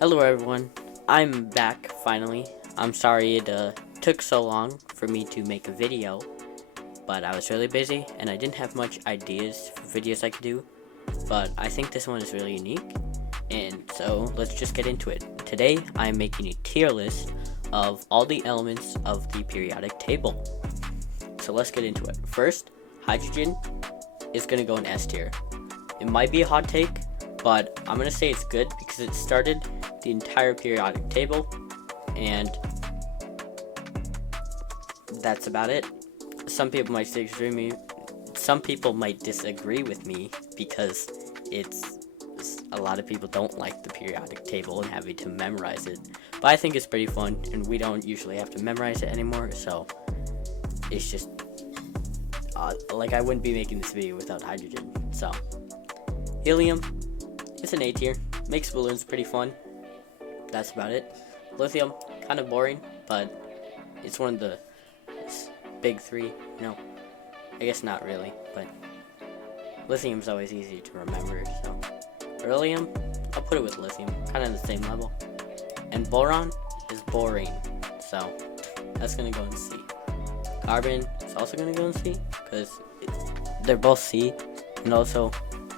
Hello everyone, I'm back finally. I'm sorry it took so long for me to make a video, but I was really busy and I didn't have much ideas for videos I could do, but I think this one is really unique, and so let's just get into it. Today I'm making a tier list of all the elements of the periodic table. So let's get into it. First, hydrogen is going to go in S tier. It might be a hot take, but I'm going to say it's good because it started the entire periodic table, and that's about it. Some people might disagree with me because a lot of people don't like the periodic table and having to memorize it, but I think it's pretty fun and we don't usually have to memorize it anymore, so it's just like I wouldn't be making this video without hydrogen. So helium, it's an A tier, makes balloons pretty fun. That's about it. Lithium, kind of boring, but it's one of the big three. No, I guess not really, but lithium's always easy to remember, so beryllium, I'll put it with lithium, kind of the same level. And boron is boring, so that's gonna go in C. Carbon is also gonna go in C, because they're both C, and also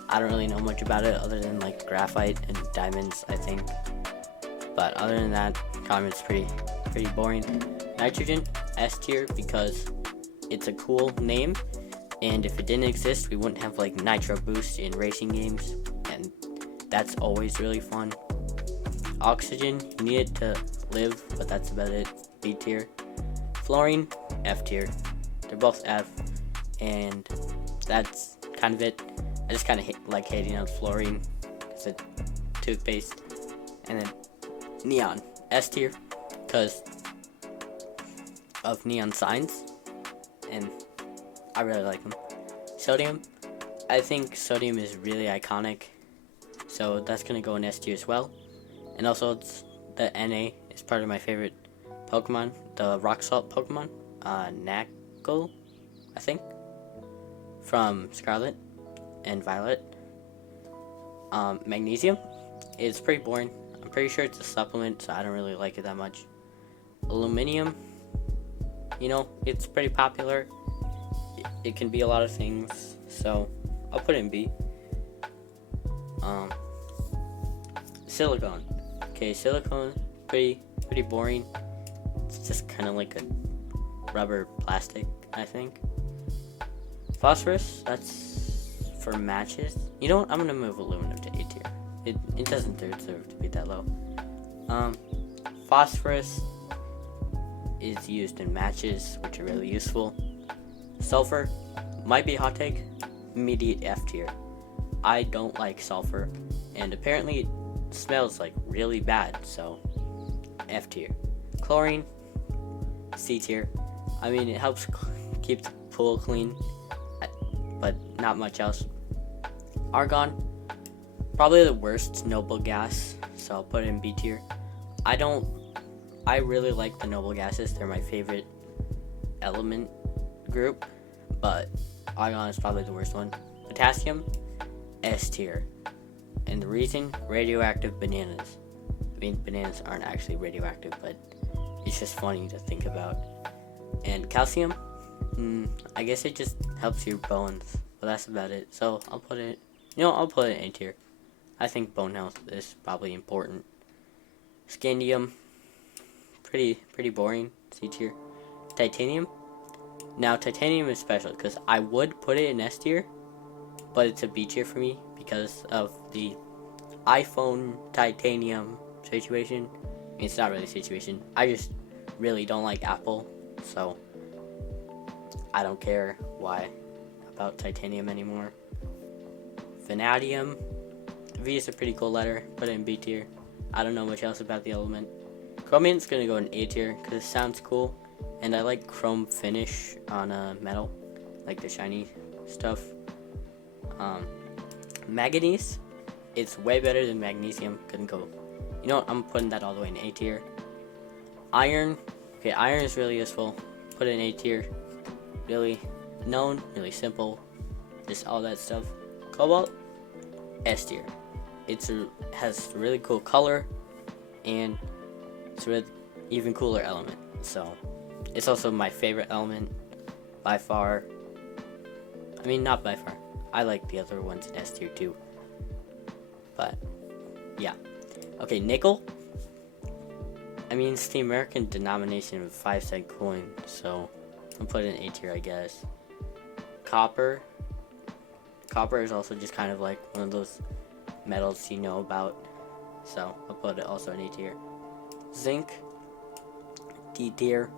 I don't really know much about it other than like graphite and diamonds, I think. But other than that, carbon's pretty boring. Nitrogen, S tier, because it's a cool name, and if it didn't exist, we wouldn't have like Nitro Boost in racing games, and that's always really fun. Oxygen, you need it to live, but that's about it. B tier. Fluorine, F tier. They're both F, and that's kind of it. I just kind of like hating on fluorine. It's a toothpaste. And then neon, S tier, because of neon signs, and I really like them. Sodium, I think sodium is really iconic, so that's gonna go in S tier as well. And also, the Na is part of my favorite Pokemon, the rock salt Pokemon, Knuckle, I think, from Scarlet and Violet. Magnesium is pretty boring. I'm pretty sure it's a supplement, so I don't really like it that much. Aluminum, it's pretty popular. It can be a lot of things, so I'll put it in B. Silicone. Okay, silicone, pretty boring. It's just kind of like a rubber plastic, I think. Phosphorus, that's for matches. You know what? I'm gonna move aluminum to A tier. It doesn't deserve to be that low. Phosphorus is used in matches, which are really useful. Sulfur might be a hot take. Immediate F tier. I don't like sulfur, and apparently it smells like really bad, so F tier. Chlorine, C tier. I mean, it helps keep the pool clean, but not much else. Argon, probably the worst noble gas, so I'll put it in B tier. I really like the noble gases. They're my favorite element group, but argon is probably the worst one. Potassium, S tier. And the reason, radioactive bananas. I mean, bananas aren't actually radioactive, but it's just funny to think about. And calcium, I guess it just helps your bones, but that's about it. So I'll put it in A tier. I think bone health is probably important. Scandium, pretty boring, C tier. Titanium. Now titanium is special because I would put it in S tier, but it's a B tier for me because of the iPhone titanium situation. I mean, it's not really a situation. I just really don't like Apple, so I don't care about titanium anymore. Vanadium, V is a pretty cool letter. Put it in B tier. I don't know much else about the element. Chromium's gonna go in A tier because it sounds cool, and I like chrome finish on metal, like the shiny stuff. Manganese, it's way better than magnesium. Couldn't go. You know what? I'm putting that all the way in A tier. Iron, okay, iron is really useful. Put it in A tier. Really known, really simple, just all that stuff. Cobalt, S tier. Has really cool color, and it's an even cooler element. So it's also my favorite element by far. I mean, not by far. I like the other ones in S tier too. But yeah. Okay, nickel. I mean, it's the American denomination of 5-cent coin, so I'll put it in A tier, I guess. Copper. Copper is also just kind of like one of those metals you know about, so I'll put it also in A tier. Zinc. D tier.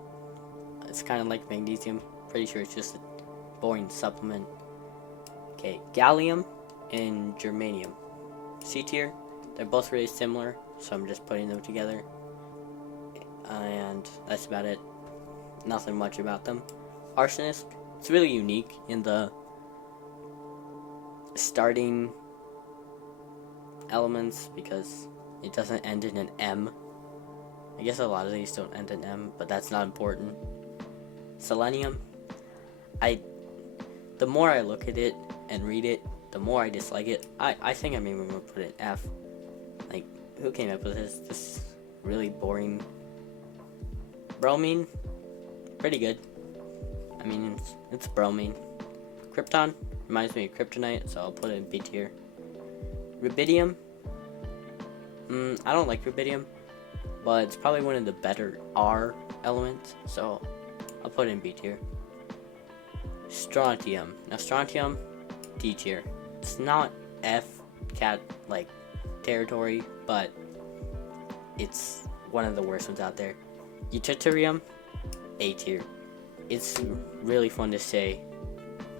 It's kind of like magnesium. Pretty sure it's just a boring supplement. Okay, gallium and germanium. C tier. They're both really similar, so I'm just putting them together. And that's about it. Nothing much about them. Arsenic. It's really unique in the starting elements because it doesn't end in an M. I guess a lot of these don't end in M, but that's not important. Selenium. The more I look at it and read it, the more I dislike it. I think I'm even gonna put it in F. Like, who came up with this? This really boring. Bromine, pretty good. I mean, it's bromine. Krypton reminds me of kryptonite, so I'll put it in B tier. Rubidium. I don't like rubidium, but it's probably one of the better R elements, so I'll put it in B tier. Strontium. Now, strontium, D tier. It's not F cat like territory, but it's one of the worst ones out there. Deuterium, A tier. It's really fun to say,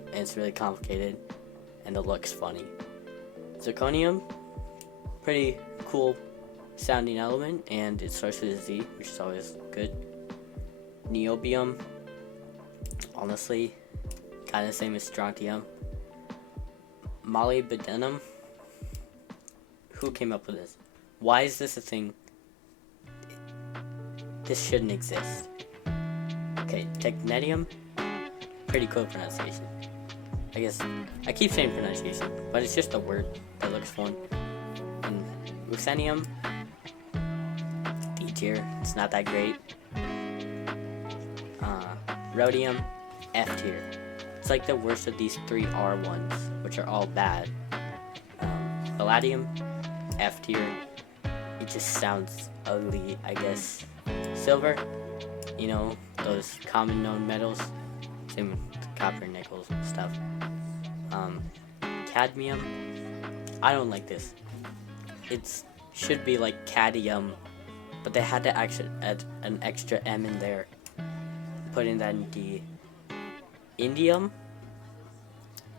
and it's really complicated, and it looks funny. Zirconium, pretty cool sounding element, and it starts with a Z, which is always good. Niobium, honestly, kind of the same as strontium. Molybdenum, who came up with this? Why is this a thing? This shouldn't exist. Okay, technetium, pretty cool pronunciation. I guess I keep saying pronunciation, but it's just a word that looks fun. And ruthenium, D tier. It's not that great. Rhodium, F tier. It's like the worst of these 3 R ones, which are all bad. Palladium, F tier. It just sounds ugly, I guess. Silver, you know, those common known metals. Same with copper, nickels, and stuff. Cadmium, I don't like this. It should be like cadmium, but they had to actually add an extra M in there. Putting that in D. Indium,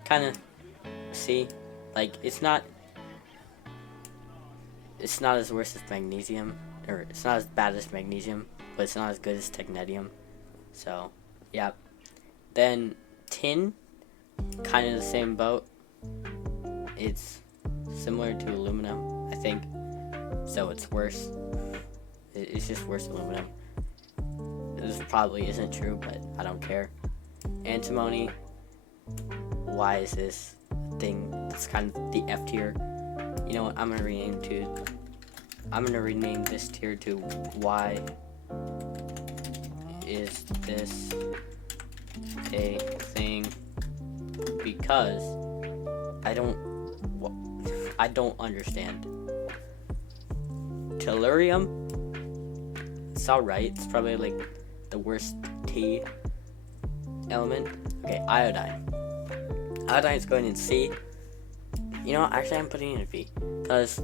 kind of, see, like it's not as worse as magnesium, or it's not as bad as magnesium, but it's not as good as technetium. So, yeah. Then tin, kind of the same boat. It's similar to aluminum, I think. So it's worse. It's just worse than aluminum. This probably isn't true, but I don't care. Antimony. Why is this a thing? It's kind of the F tier. You know what? I'm gonna rename this tier to why is this a thing? Because I don't understand. Tellurium. It's alright. It's probably like the worst T element. Okay, iodine. Iodine is going in C. You know, actually I'm putting it in B because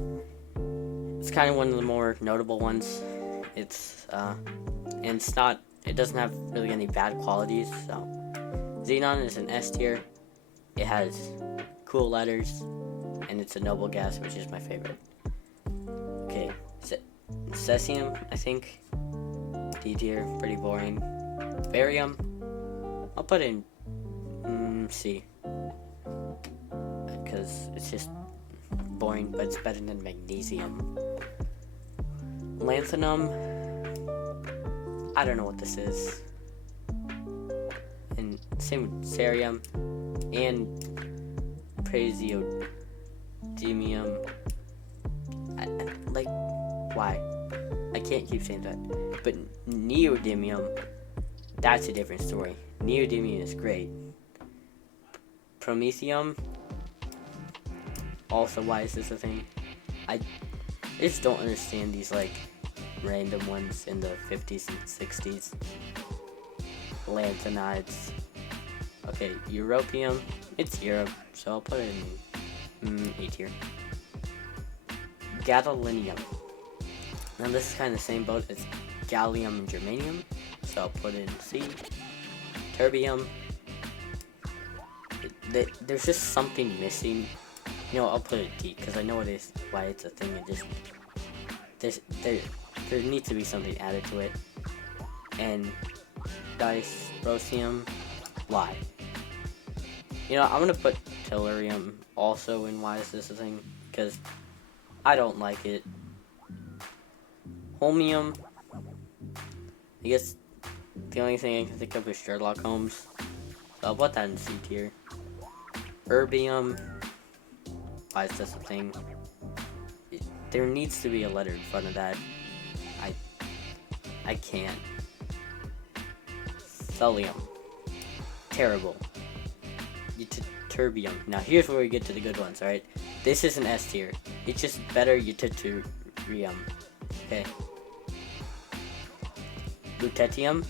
it's kind of one of the more notable ones. It's and it's not. It doesn't have really any bad qualities. So xenon is an S tier. It has cool letters, and it's a noble gas, which is my favorite. Okay, cesium, I think. D tier, pretty boring. Barium, I'll put in C. Because it's just boring, but it's better than magnesium. Lanthanum, I don't know what this is. And same with cerium and praseodymium. Like, why? can't keep saying that. But neodymium, that's a different story. Neodymium is great. Promethium, also, why is this a thing? I just don't understand these like random ones in the 50s and 60s. Lanthanides. Okay, europium. It's Europe, so I'll put it in A tier. Gadolinium. Now this is kind of the same boat as gallium and germanium, so I'll put it in C. Terbium. There's just something missing. You know, I'll put it D because I know it is why it's a thing. It just there needs to be something added to it. And dysprosium, why? You know, I'm gonna put tellurium also in why is this a thing because I don't like it. Holmium, I guess the only thing I can think of is Sherlock Holmes, so I'll put that in C tier. Erbium, why is this a thing? There needs to be a letter in front of that. I can't. Thulium, terrible. Ytterbium. Now here's where we get to the good ones, alright? This is an S tier. It's just better ytterbium. Okay. Lutetium.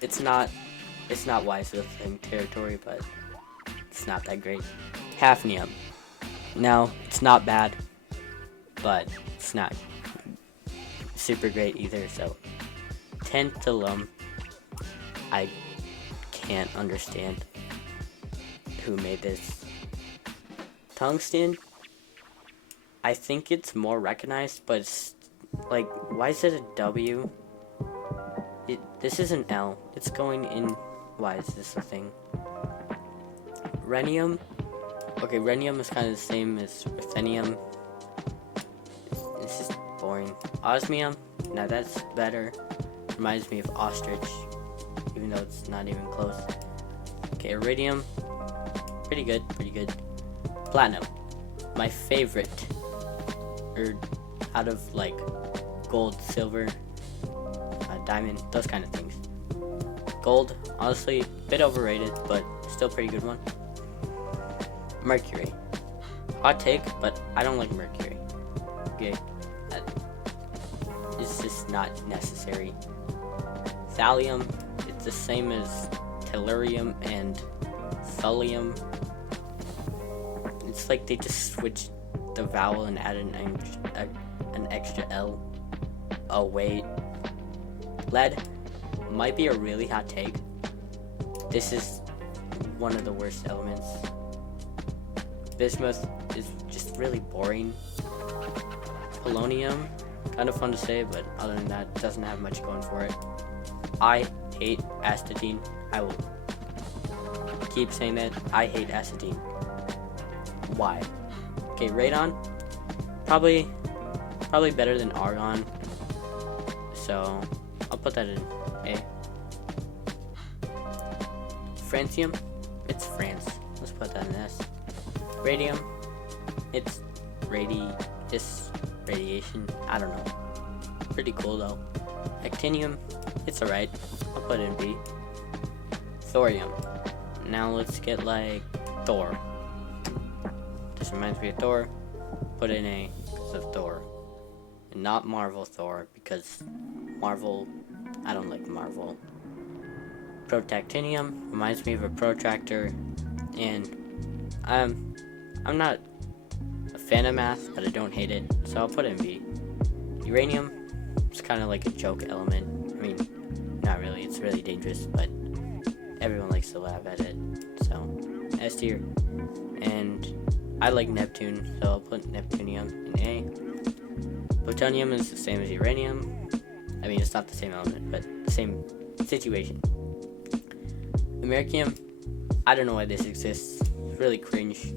It's not wise of thing territory, but it's not that great. Hafnium. Now, it's not bad, but it's not super great either, so. Tantalum. I can't understand who made this. Tungsten. I think it's more recognized, but it's like, why is it a W? This is an L. It's going in. Why is this a thing? Rhenium. Okay, rhenium is kind of the same as ruthenium. It's just boring. Osmium. Now that's better. Reminds me of ostrich, even though it's not even close. Okay, iridium. Pretty good. Platinum. My favorite. Out of like gold, silver, diamond, those kind of things. Gold, honestly, a bit overrated, but still pretty good one. Mercury. Hot take, but I don't like mercury. Okay, it's just not necessary. Thallium, it's the same as tellurium and thulium. It's like they just switched the vowel and added an extra L. Oh wait. Lead might be a really hot take. This is one of the worst elements. Bismuth is just really boring. Polonium, kind of fun to say, but other than that, doesn't have much going for it. I hate astatine. I will keep saying that. I hate astatine. Why? Okay, radon, probably better than argon. So I'll put that in A. Francium, it's France. Let's put that in S. Radium, it's radiation. I don't know. Pretty cool though. Actinium, it's alright. I'll put it in B. Thorium. Now let's get like Thor. This reminds me of Thor. Put in A because of Thor. And not Marvel Thor because Marvel, I don't like Marvel. Protactinium reminds me of a protractor, and I'm not a fan of math, but I don't hate it, so I'll put it in B. Uranium, it's kind of like a joke element. I mean, not really, it's really dangerous, but everyone likes to laugh at it, so S tier. And I like Neptune, so I'll put Neptunium in A. Plutonium is the same as uranium. I mean, it's not the same element, but the same situation. Americium, I don't know why this exists. It's really cringe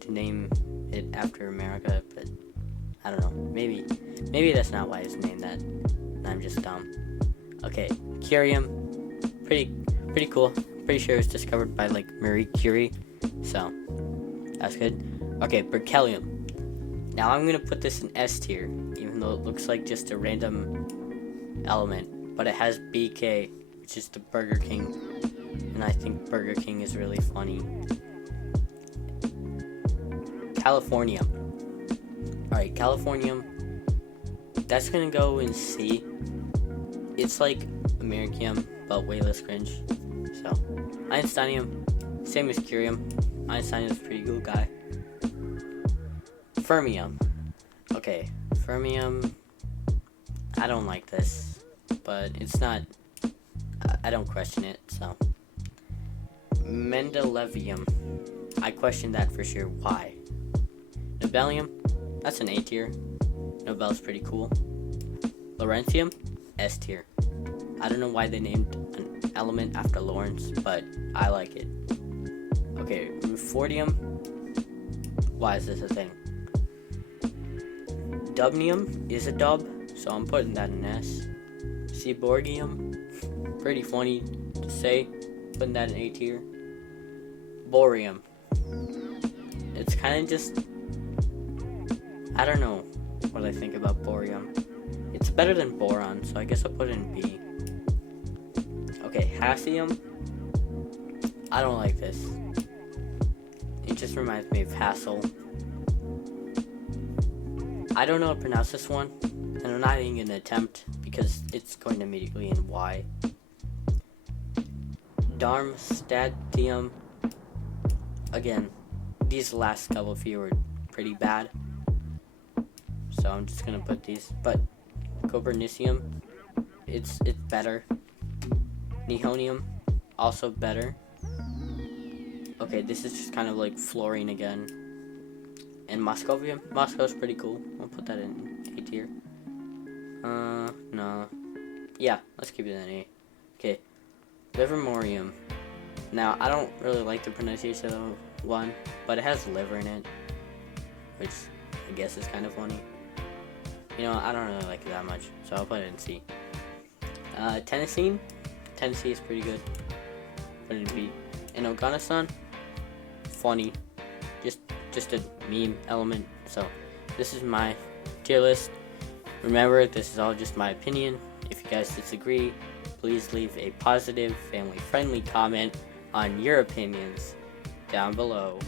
to name it after America, but I don't know. Maybe that's not why it's named that. I'm just dumb. Okay, curium, pretty cool. Pretty sure it was discovered by like Marie Curie, so that's good. Okay, berkelium. Now I'm gonna put this in S tier, even though it looks like just a random element, but it has BK, which is the Burger King, and I think Burger King is really funny. Californium. Alright, Californium, that's gonna go in C. It's like Americium, but way less cringe. So, Einsteinium, same as Curium. Einstein is a pretty good guy. Fermium. Okay, Fermium, I don't like this, but it's not, I don't question it, so. Mendelevium, I question that for sure. Why? Nobelium, that's an A tier. Nobel's pretty cool. Lawrencium, S tier. I don't know why they named an element after Lawrence, but I like it. Okay, Rufordium, why is this a thing? Dubnium is a dub, so I'm putting that in S. Seaborgium, pretty funny to say, putting that in A tier. Borium, it's kind of just, I don't know what I think about borium. It's better than boron, so I guess I'll put it in B. Okay, hassium, I don't like this. It just reminds me of hassle. I don't know how to pronounce this one, and I'm not even going to attempt because it's going immediately in Y. Darmstadtium. Again, these last couple few were pretty bad, so I'm just going to put these. But Copernicium, it's better. Nihonium, also better. Okay, this is just kind of like fluorine again. And Moscovium. Moscow's pretty cool. I'll put that in A tier. No. Yeah, let's keep it in A. Okay. Livermorium. Now, I don't really like the pronunciation of the one, but it has liver in it, which I guess is kind of funny. You know, I don't really like it that much, so I'll put it in C. Tennessine. Tennessee is pretty good. Put it in B. And Oganesson. Funny. Just a meme element. So this is my tier list. Remember, this is all just my opinion. If you guys disagree, please leave a positive, family-friendly comment on your opinions down below.